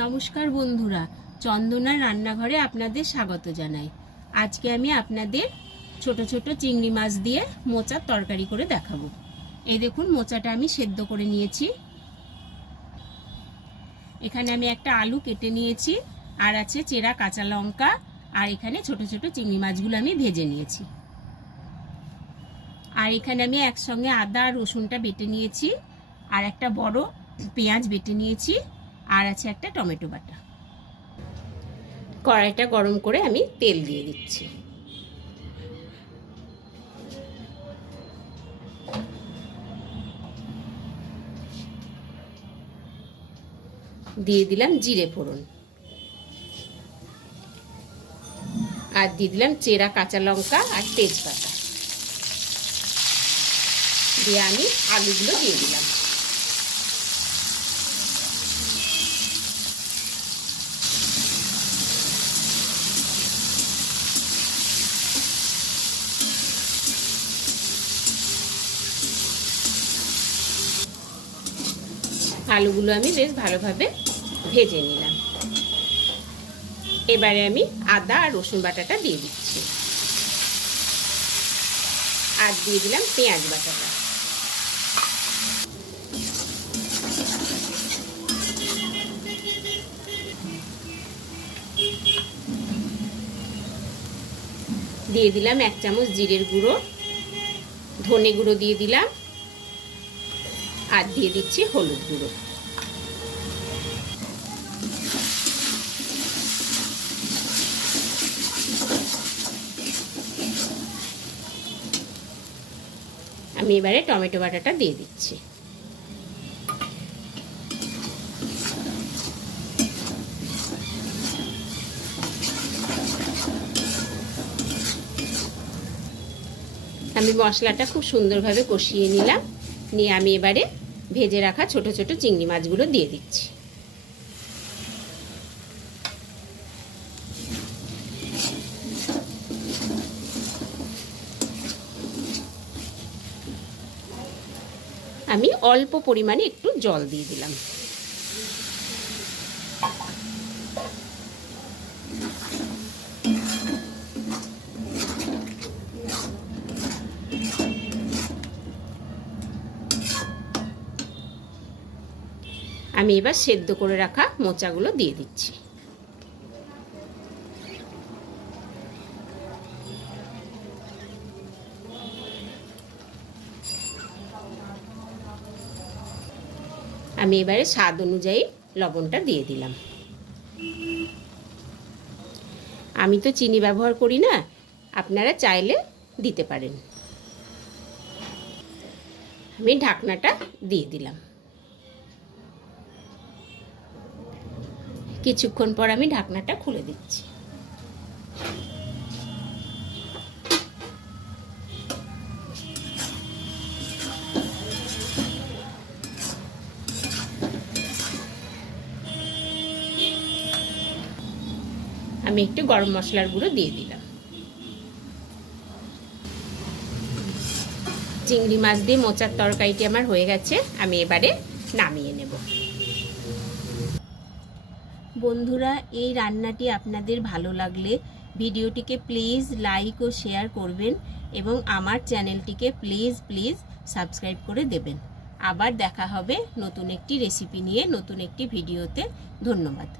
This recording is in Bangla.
নমস্কার বন্ধুরা, চন্দনা রান্নাঘরে আপনাদের স্বাগত জানাই। আজকে আমি আপনাদের ছোট ছোট চিংড়ি মাছ দিয়ে মোচার তরকারি করে দেখাবো। এই দেখুন, মোচাটা আমি সেদ্ধ করে নিয়েছি। এখানে আমি একটা আলু কেটে নিয়েছি, আর আছে চেরা কাঁচা লঙ্কা, আর এখানে ছোট ছোট চিংড়ি মাছগুলো আমি ভেজে নিয়েছি। আর এখানে আমি একসঙ্গে আদা আর রসুনটা বেটে নিয়েছি, আর একটা বড় পেঁয়াজ বেটে নিয়েছি, আর আছে একটা টমেটো বাটা। কড়াইটা গরম করে আমি তেল দিয়ে দিচ্ছি। দিয়ে দিলাম জিরে ফোড়ন, আর দিয়ে দিলাম চেরা কাঁচা লঙ্কা আর তেজপাতা। দিয়ে আমি আলুগুলো দিয়ে দিলাম। আলুগুলো আমি বেশ ভালোভাবে ভেজে নিলাম। এবারে আমি আদা আর রসুন বাটাটা দিয়ে দিচ্ছি, আর দিয়ে দিলাম পেঁয়াজ বাটাটা। দিয়ে দিলাম 1 চামচ জিরের গুঁড়ো, ধনে গুঁড়ো দিয়ে দিলাম, আর দিয়ে দিচ্ছি হলুদ গুঁড়ো। আমি এবারে টমেটো বাটাটা দিয়ে দিচ্ছি। আমি মশলাটা খুব সুন্দরভাবে কষিয়ে নিলাম। নিয়ে আমি এবারে ভেজে রাখা ছোট ছোট চিংড়ি মাছগুলো দিয়ে দিচ্ছি। আমি অল্প পরিমাণে একটু জল দিয়ে দিলাম। আমি এবার সেদ্ধ করে রাখা মোচাগুলো দিয়ে দিচ্ছি। আমি এবারে স্বাদ অনুযায়ী লবণটা দিয়ে দিলাম। আমি তো চিনি ব্যবহার করি না, আপনারা চাইলে দিতে পারেন। আমি ঢাকনাটা দিয়ে দিলাম। কিছুক্ষণ পর আমি ঢাকনাটা খুলে দিচ্ছি। আমি একটু গরম মশলার গুঁড়ো দিয়ে দিলাম। চিংড়ি মাছ দিয়ে মোচার তরকারিটি আমার হয়ে গেছে। আমি এবারে নামিয়ে নেব। বন্ধুরা, এই রান্নাটি আপনাদের ভালো লাগলে ভিডিওটিকে প্লিজ লাইক ও শেয়ার করবেন, এবং আমার চ্যানেলটিকে প্লিজ সাবস্ক্রাইব করে দেবেন। আবার দেখা হবে নতুন একটি রেসিপি নিয়ে, নতুন একটি ভিডিওতে। ধন্যবাদ।